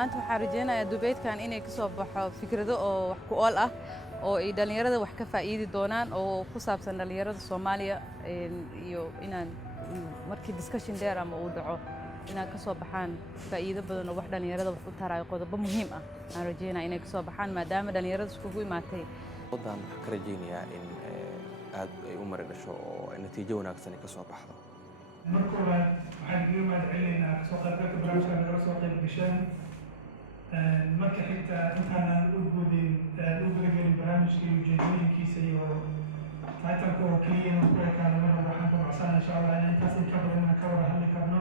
maanta waxaan rajeynayaa dubeedkan inay ka soo baxo fikrado oo wax ku ool ah oo ay dhalinyarada wax ka faa'iidi doonaan oo ku saabsan dhalinyarada Soomaaliya iyo inaan markii discussion dheer ama uu dhaco inaan ka soo baxaan faa'iido badan oo wax dhalinyarada wax u tarayo qodobo muhiim ah aan rajeynayaa inay ka soo baxaan maadaama dhalinyarada iskugu imaatay wadan wax ka rajeynayaa in aad ay u mari dhasho oo natiijo wanaagsan ka soo baxdo marka waxaan ugu mahadcelinaynaa kasoo qaybgalka barnaamijka naga soo qayb gashaan marka xigta intaanan u gudagelin barnaamijka iyo ujeedooyinkiisa iyo taytalka oo keliya inuu ku ekaado mar walba waxaan ku macsanaa insha allah in intaas in ka badan ka wada hadli karno